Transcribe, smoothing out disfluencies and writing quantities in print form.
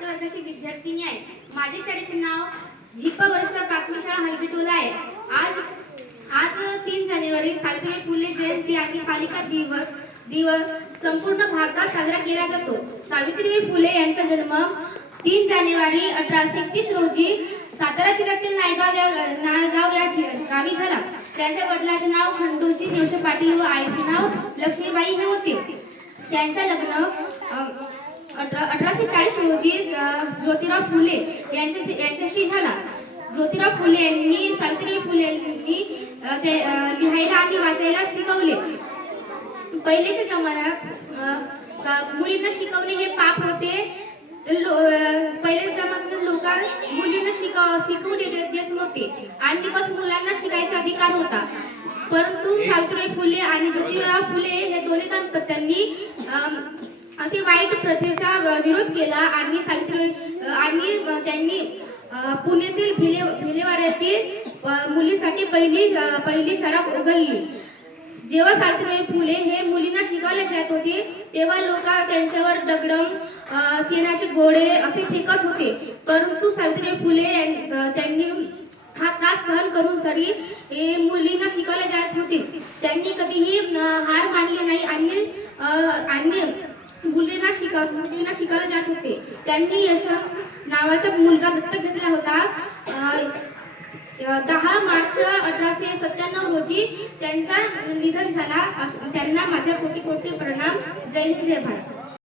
5व्या वर्गाची विद्यार्थिनी आहे. माझ्या शाळेचे नाव झिप्पा वरिष्ठ प्राथमिक शाळा हलबीटोला आहे. आज आज 3 जानेवारी सावित्रीबाई फुले जयंती आणि बालिका दिवस संपूर्ण भारतात साजरा केला जातो. सावित्रीबाई फुले यांचा जन्म 3 जानेवारी 1831 रोजी सातारा जिल्ह्यातील नायगाव या गावी झाला. त्यांच्या वडिलांचे नाव खंडोजी देवशे पाटील व आईचे नाव लक्ष्मीबाई हे होते. त्यांचे लग्न 1840 रोजी ज्योतिराव फुले यांच्याशी झाला. ज्योतिराव फुले यांनी सावित्रीबाई फुले यांनी लिहायला आणि वाचायला शिकवले. पहिलेच्या जमान्यात मुलींना शिकवणे हे पाप होते. पहिल्या जमान्यात लोक मुलींना शिकवू देत नव्हते आणि बस मुलांना शिकायचा अधिकार होता. परंतु सावित्रीबाई फुले आणि ज्योतिराव फुले हे दोन्ही दाम्पत्यांनी असे वाईट प्रथेचा विरोध केला आणि त्यांनी पुण्यातील भिलेवाड्यातील मुलींसाठी पहिली शाळा उघडली. जेव्हा सावित्रीबाई फुले हे मुलींना शिकवले जात होते तेव्हा लोक त्यांच्यावर दगड शेणाचे गोळे असे फेकत होते. परंतु सावित्रीबाई फुले त्यांनी हा त्रास सहन करून सरी मुलींना शिकवले जात होते. त्यांनी कधीही हार मानली नाही आणि मुलींना शिकवले जात होते. त्यांनी यशवंत नावाचा मुलगा दत्तक घेतला होता. 10 मार्च 1897 रोजी त्यांचा निधन झाला. त्यांना माझ्या कोटी कोटी प्रणाम. जय हिंद, जय भारत.